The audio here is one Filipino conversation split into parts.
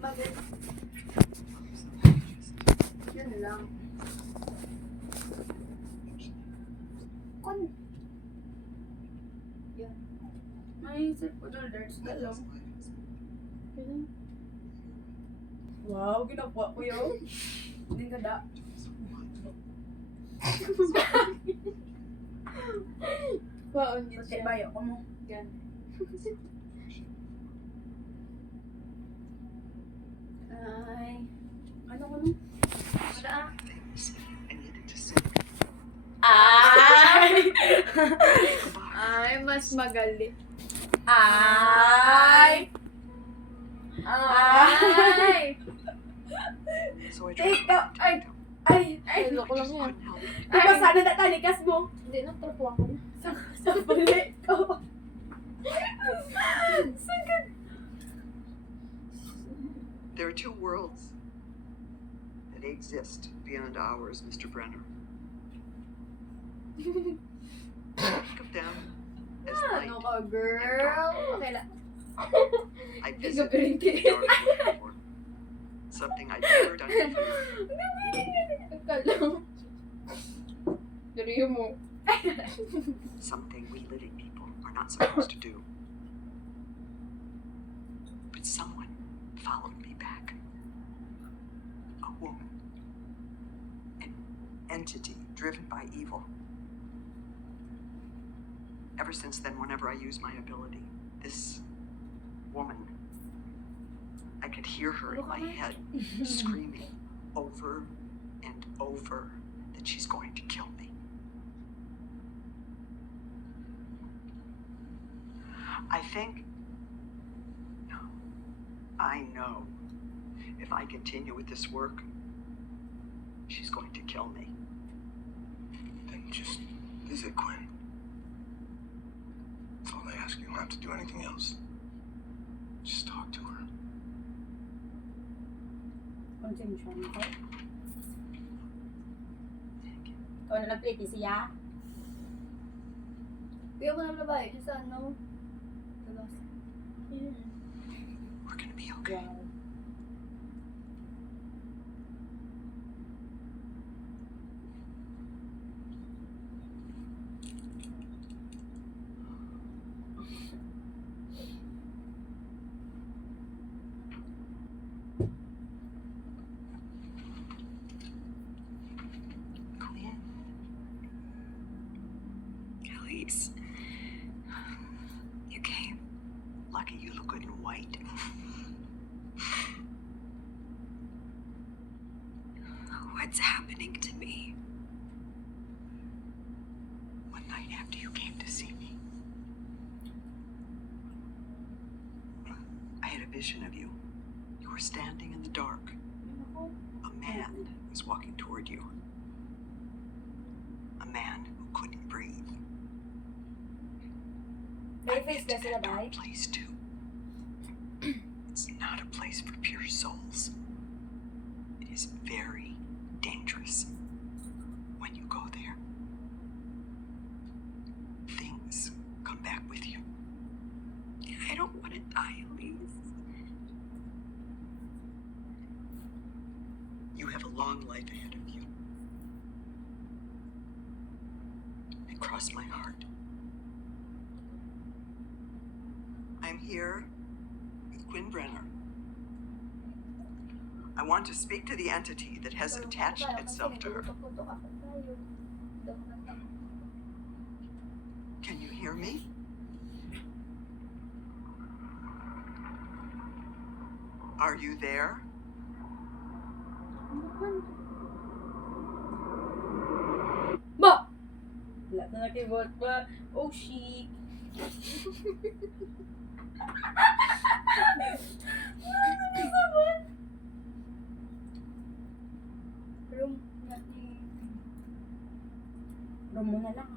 Bakit? Yun lang. Yan. Naisip ko doon, there's ka lang. Wow, ginawa ko yun. Hindi ka da. Waon yun Kasi siya. bayo ko mo. Yan. Ay. Ano ko nung? Wala ah. Ay! Ay, mas magaling. Ay! Ay! Take out! Ay! Ay! Ay! Loko lang yan. Di ba sana natanikas mo? Hindi na, trapuan ko na. Sa balik ko. Sagad. There are two worlds that exist beyond ours, Mr. Brenner. Think of them as light. Ano ka, girl? Okay lang. I Hindi ka visited pirinti. the dark before. Something I dared undertake. Akala. Dariyo mo. Something we living people are not supposed to do. But someone followed me back. A woman. An entity driven by evil. Ever since then, whenever I use my ability, this woman, I could hear her in my head screaming over and over that she's going to kill me. I think, no, I know if I continue with this work, she's going to kill me. Then just visit Quinn. That's all they ask. You don't have to do anything else. Just talk to her. Consumption ko. Ikaw na nag-plate siya. Kaya mo naman babae sa ano? Labas. We're gonna be okay. Wow. Quinn. Elise. You came. Lucky you look good in white. What's happening to me? One night after you came to see me, I had a vision of you. You were standing in the dark. A man was walking toward you. A man who couldn't breathe. May face It's na sila a dark ba? place too. It's not a place for pure souls. It is very dangerous. When you go there, things come back with you. I don't want to die, Elise. You have a long life ahead of you. I cross my heart. I'm here with Quinn Brenner. I want to speak to the entity that has attached itself to her. Can you hear me? Are you there? Ba! Wala na nakibot ba? Oh, shit. Room na ni... Room mo na lang.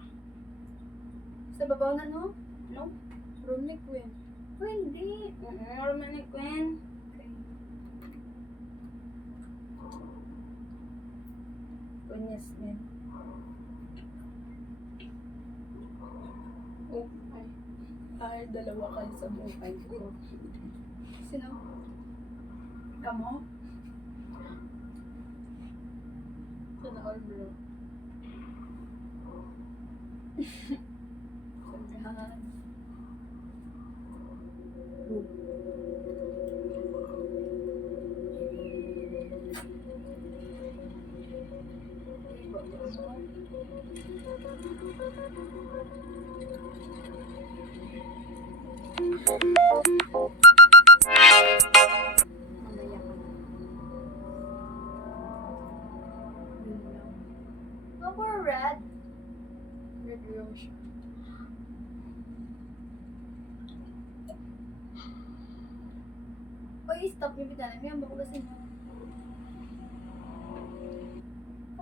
Sa babaw na, no? No? Room ni Queen. Oh, hindi. Room na ni Queen. Okay. Queen Yasmin. Oh, ay. Ay, dalawa kayo sa buhay ko. Sino? Kamo? Sana all bro. Sagahan. Mamaya ka na. Yun lang. Oh, for red. Red room siya. Oy, stop yung bitanan. May ambak ba sa'yo?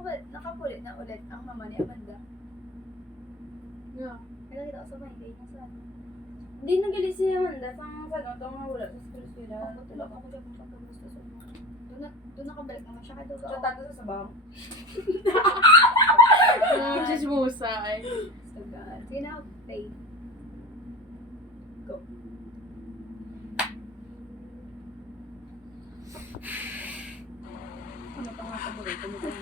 Bakit? Nakapulit na ulit ang mama ni Amanda. Yeah. Nakakita ko sa Monday na sa ano. Hindi nagali si Amanda sa itong wala sa school sila. Ako tulog ako dyan kung pagkagusto sa mga. Doon nakabalik naman siya kay Doga. Siya tato sa sabang. Chismosa ay. Sagaan. Sige na, play. Go. Ano pa nga paborito mo ba?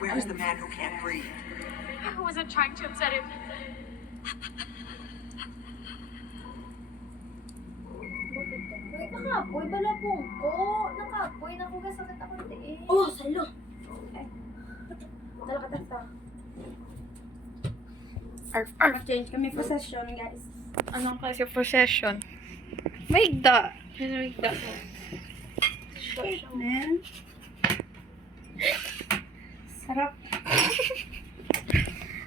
Where is the man who can't breathe? I wasn't trying to upset him. Uy, nakapoy. Balabong ko. Nakapoy. Nakugasakit ako tiin. Oh, salo! Dala ka tasta. Arf, arf. Change kami possession, guys. Anong kasi possession? Maigda. Maigda. Man. Sarap.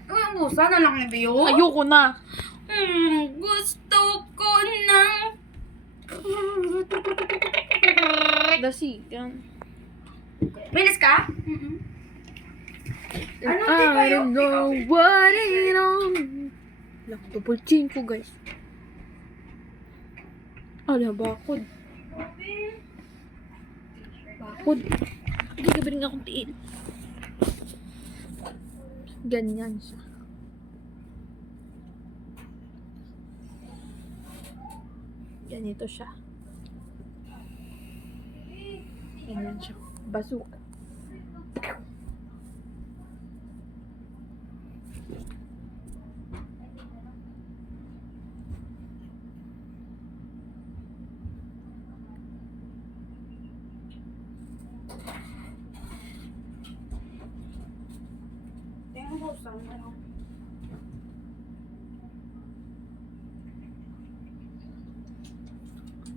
Ang musa na lang ni Bio. Ayoko na. Gusto ko ng... Dasigan. Bilis ka? Ano di ba I yun? don't know what it on. Lang, double chin ko, guys. Ala, bakod. Bakod. Hindi ka ba rin akong tiin? Ganyan siya. Ganito siya. Ganyan siya. Bazooka. Tingnan ko sa ano.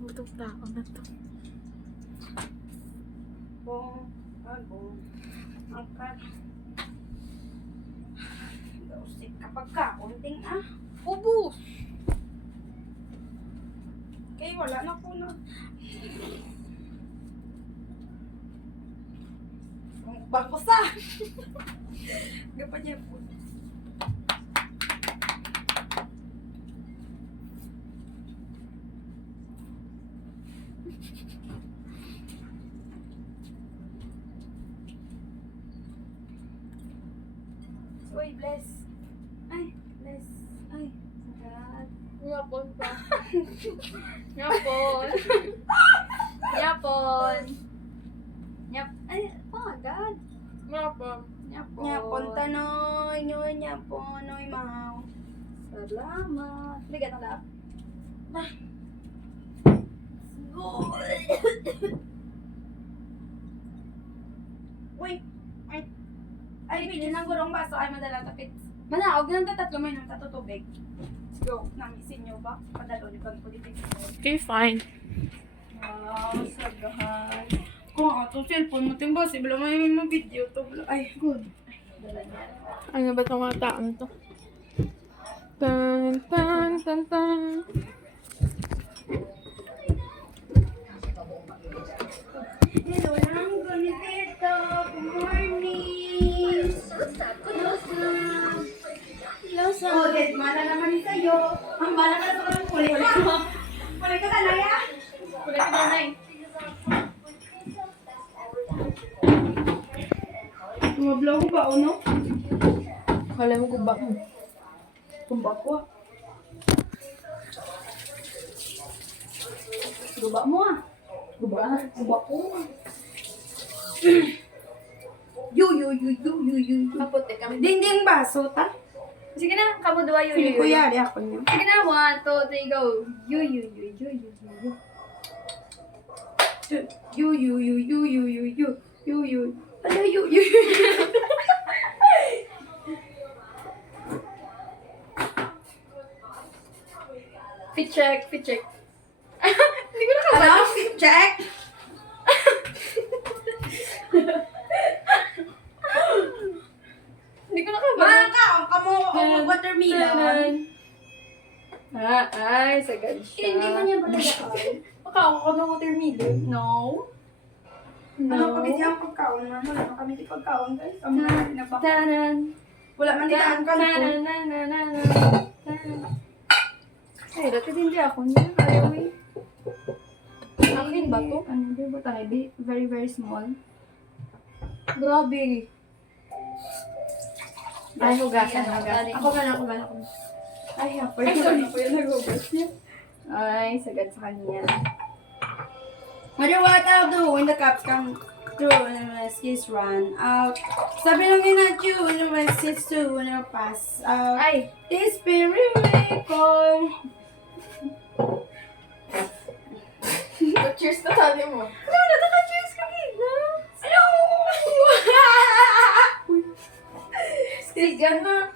Itong tao na to. Bong. Bong. Angkat. Dosik kapag ka. Unting Ubus! kaya wala na po na. Bangko sa! Gapa niya po. Uy, bless. Ay, bless. Ay, sagat. Yapon pa. Yapon. Yapon. Nyap. Ay, agad. Yapon. Nyapon. Nyapon tanoy. Nyoy, nyapon. Noy, mahaw. Salamat. Ligat na lap. Uy. Ay. Ay, bilhin ng gulong baso. Ay, madalang tapit. Manaog lang tatatlo may nang tatutubig. Let's go. Namisin nyo ba? Padalo ni Bang Politik. Okay, fine. Wow, sagahan. Kung ato cellphone mo timba, sibla may video to. Ay, good. Dala niya. Ano ba itong mga taon to? Tan, tan, tan, tan. Hello, lang ganito. Good morning. Hello, sir. Oh, dead mana naman ni sa'yo. Ang bala ka na sa kulit mo. Kulit ka na, ya? Kulit ka na eh. Mablaw ko ba, ano? Kala mo ko ba? Kumba ko. Guba mo ah. Guba ko. Yu. Kaputi kami. Dinding baso ta. Sige na, kamu dua yu. Pili ko yari ako niya. Sige na, 1, 2, 3, go. Yu. Yu. Ano yu. Fit check. Hindi ko nakabalo. Ano? Check. Hindi ko nakabalo. Makakaon ka mo watermelon. Ay, sagad siya. Hindi mo niya balagaan. Makaon ko ng watermelon. No. Ano pag hindi ang pagkaon na? Wala na kami di pagkaon guys. Ang mga pinabak. Tanan. Wala man dito ang kanto. Ay, dati hindi ako niya. Ayaw eh. Akin ba to? Ano ba tayo? Very, very small. Grabe. Ay, hugasan. Ako man. Ay, ako yung nag-hugas niya. Ay, sagad sa kanya. Wonder what I'll do when the cops come through and the skis run out. Sabi lang at you when the west sits to when you pass out. Ay! This spirit will come. Cheers na sabi mo. Ano, nataka-cheers ka gina. Hello! Sige na.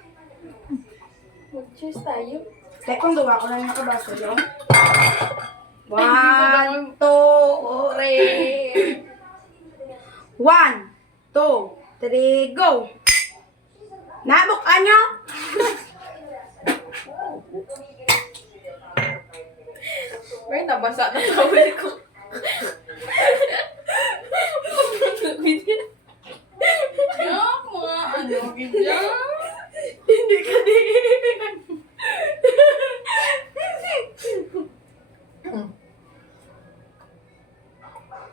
Mag-cheers tayo. Kaya kung duwa ko na yung nakabaso yung. 1, 2, 3. 1, 2, 3, go! Nabok nyo? Ay, nabasa na tawel ko. Yak, mga ano, ganyan. Hindi ka din.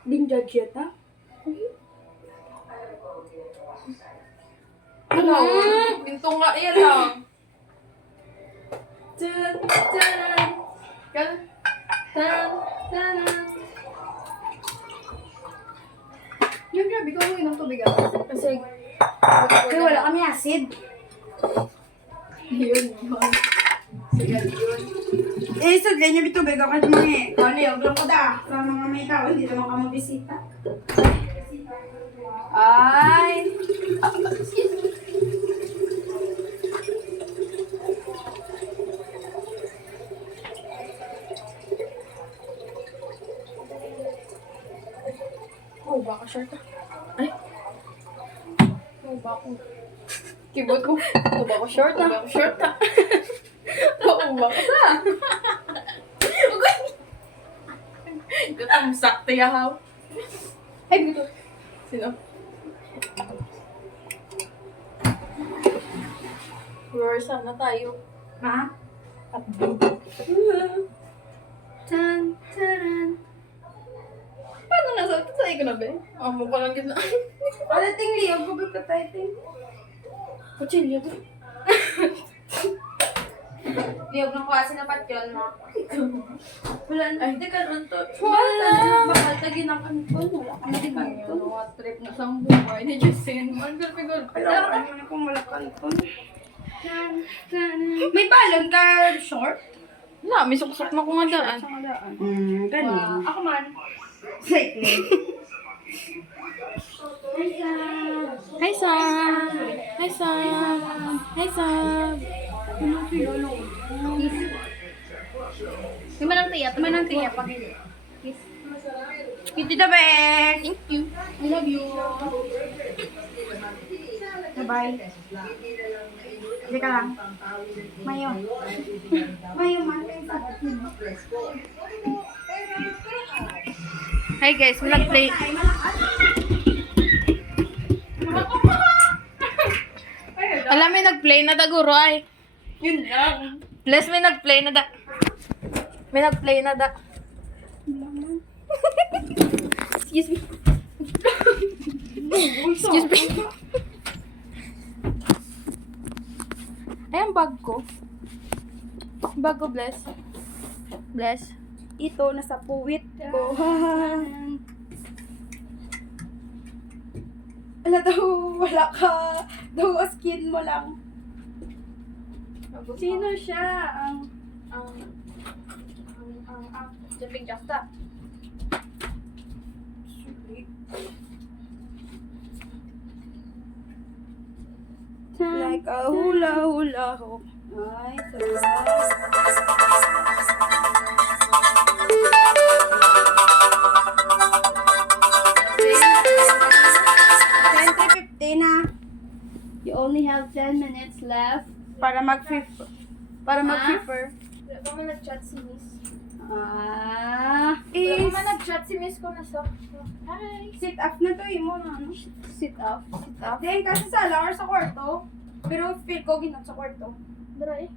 Binjudge yata? Ano? Pinto nga yan lang. Tan, tan. Tan, tan, tan. Yung grabe ko ng tubig ako. Kasi, Kaya wala kami acid. yun. Sige, yun. Eh, so ganyan yung tubig ako at mga kaliyog lang ko da. Sa mga may tao, hindi naman ka mabisita. Ay! Oh, baka short ah. Ay. Oh, baka. Keyboard ko. Oh, baka short ah. Baka short ah. Oh, baka sa. Gatang sakto yahaw. Ay, dito. Sino? Roar sana tayo. Ha? Tan, taran. Paano nasa? Sa'yo ko na ba? Oh, mo pa lang gitna. Wala ting liyog ko ba tayo ting? Kutsilyo to. Liyog ng klase na patyon mo. Wala na. Ay, di ka ron to. Wala. Bakal tagi ng kanton. Wala ka na di kanton. Mga trip na sang buhay ni Justin. Mangal pigol. Alam ko naman kung wala kanton. May balon ka short? Na, may suksok na ko nga daan. Ganun. Ako man. Cycling. Hi, Sam! Hi, Sam! Hi, Sam! May manang tiya. Manang tiya pa. Kitty the best. Thank you. I love you. Bye. Hindi ka lang. Mayo. Mayo, Hi guys, may nag-play. Alam, may nag-play na daguro ay. Yun lang. Bless, may nag-play na da. May nag-play na da. Excuse me. Excuse me. Ay, ang bag ko. Bag ko, Bless. Bless. ito nasa puwit ko. Ala daw, wala ka. Daw, skin mo lang. Sino siya? Jumping Jasta. Like a hula hula hoop. Ay, sarap. Na. You only have 10 minutes left. Para mag-prepare. Wala pa man nag-chat si Miss. Ah, Wala is pa man nag-chat si Miss ko na sa... Hi! sit up na to mo na ano. Sit up. Sit up. Then kasi sa alar sa kwarto. Pero feel ko ginot sa kwarto. Dara eh.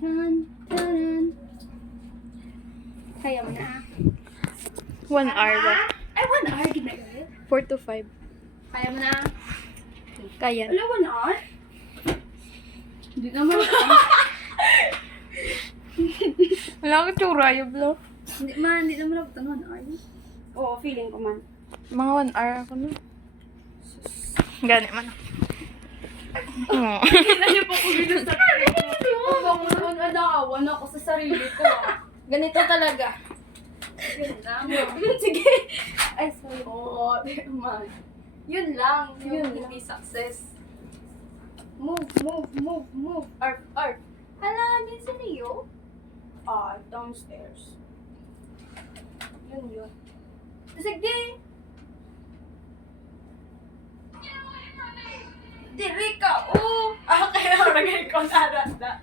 Tan, tan. Kaya mo na. 1 hour ba? Ay, 1 hour ginagalit. 4 to 5. Kaya mo na. Kaya. Wala, 1 hour? Hindi naman. Wala akong tsura yung vlog. Hindi naman ako tanong. Oo, feeling ko man. Mga 1 hour ako na. Gani man. Oo. Hindi po ko gano'n sa sarili ko. Huwag mo naman adawan ako sa sarili ko. Ganito talaga. Sige. Ay, sorry. Oo, man. Yun lang. Yun Yung hindi success. Move. Arf. Hala, din si Leo. Downstairs. Yun. Sige. Diri ka, oh! Okay, oragay ko na randa.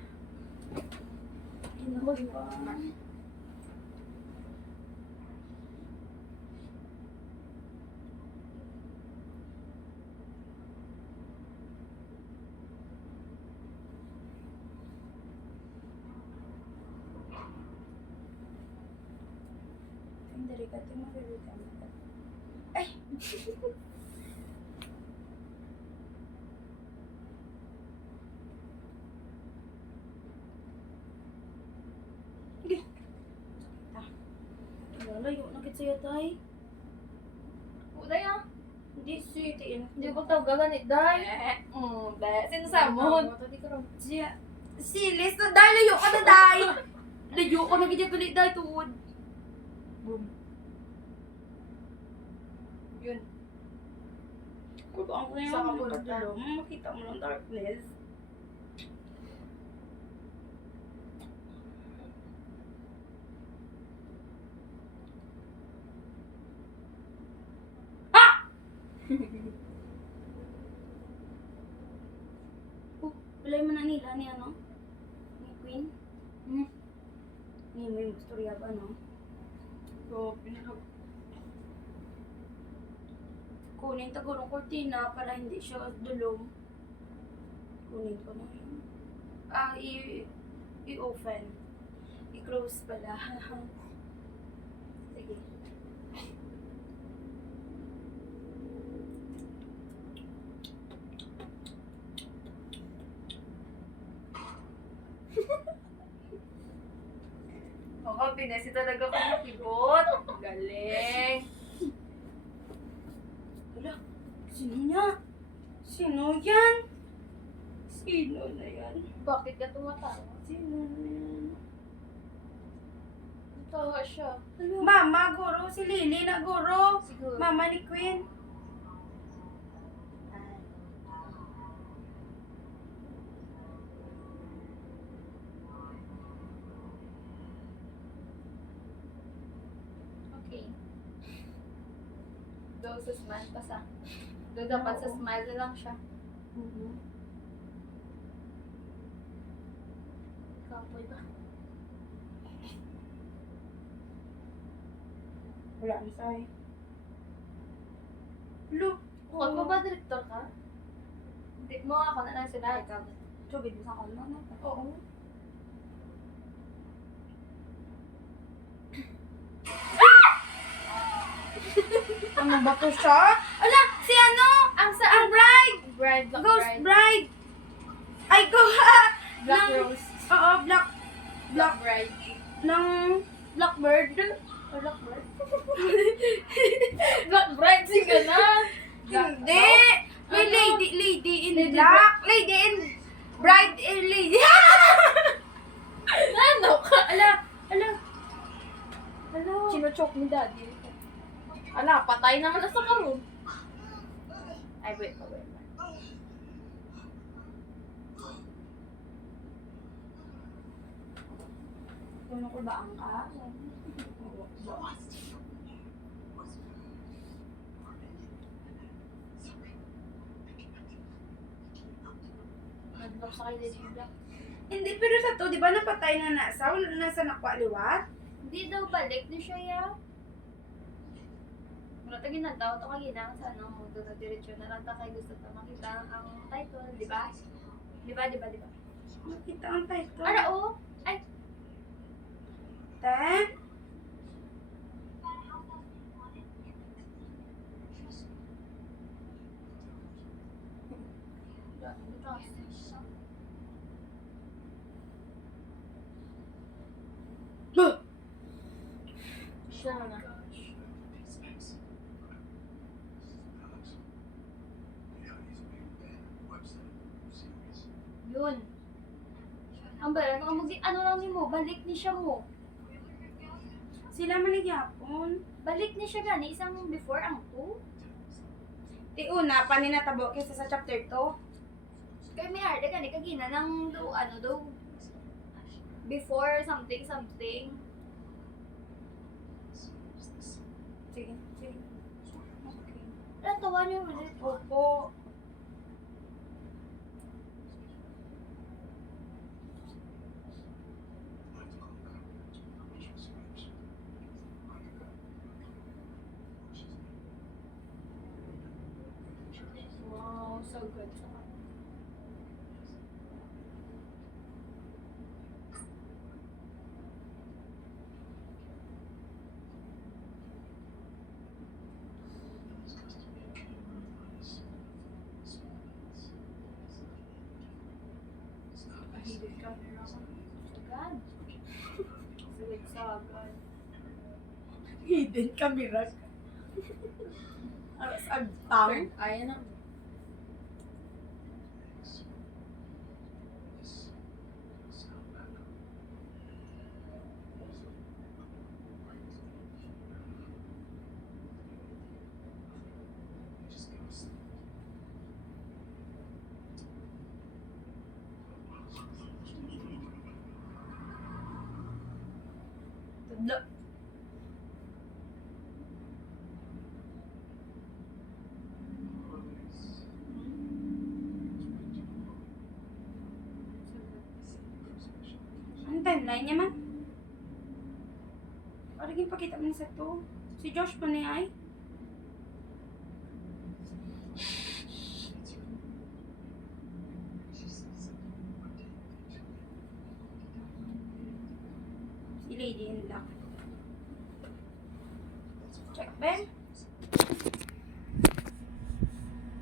Diri ka, ito yung favorite ka. Ay! Layo na kit sa'yo, tay. Uday ah. Hindi, sweet. Hindi ko tawag ganit, day. Sinasamon. Silis na, day. Layo ka na, day. Layo ka na, ganyan tuloy, day. Tuwod. Boom. Yun. Kung ang kaya Saan ka mo punta? nagdalo, makita mo ng darkness. Balay mo na nila ni ano? Ni Queen? Ni may istorya ba, no? So, pinag... Kunin tagurong kortina para hindi siya dulong. Kunin ko na yun. I-open. I-close pala. Sige. Oo, pinesi talaga ko makibot. Galing. Wala. Sino niya? Sino yan? Sino na yan? Bakit ka tumatawa? Sino na yan? Tawa siya. Mama, guro. Si Lily na guro. Siguro. Mama ni Queen. Okay. Doon sa smile pa sa. Doon dapat sa smile na lang siya. Kapoy ba? Wala na sa'yo. Look. Huwag mo ba director ka? Hindi mo ako na lang sila. Tubig mo sa kalma na. Oo. Ano ba to siya? Ala, si ano? Ang bride! Bride, black Ghost bride. bride! Ay, go ha! Black Ng- rose. Oo, black. Black bride. ng Blackbird. O Blackbird? Black Bride, sige na. Hindi! May Ano? lady in Lady black. Lady in... Bride in lady. Ano ka? Ala. Chino-choke ni daddy. Ala, patay naman na sa karoon. Ay, wait. Ano ko ba ang ka? Nag-block sa kay Lady Black. Hindi, pero sa to, di ba napatay na nasa? Wala na sa nakwaliwat? Hindi daw balik ni siya ya. Wala tagin na daw ito kaginang sa ano, doon na diretsyo na lang ta kay gusto ta makita ang title, di ba? Di ba? Makita ang title. Ara o? Ay, Te? siya na. Yun. Ang bala, ano lang ni mo, balik ni siya mo. Sila man nagyapon. Balik ni siya gani, isang before ang 2. Di una, paninatabo kaysa sa chapter 2. Kaya may harda gani, kagina ng before something. Sige. Okay. Ano, tawa niyo ulit. Opo. Wow, so good. Mahigit ka meron ako. Sagad. Sagad. Hidden camera. Aras agtang. Ayan na. Tudlo. Ang timeline niya man? Parang ipakita mo sa to. Si Josh pa niya ay. Si Lady in Black. Check, Ben.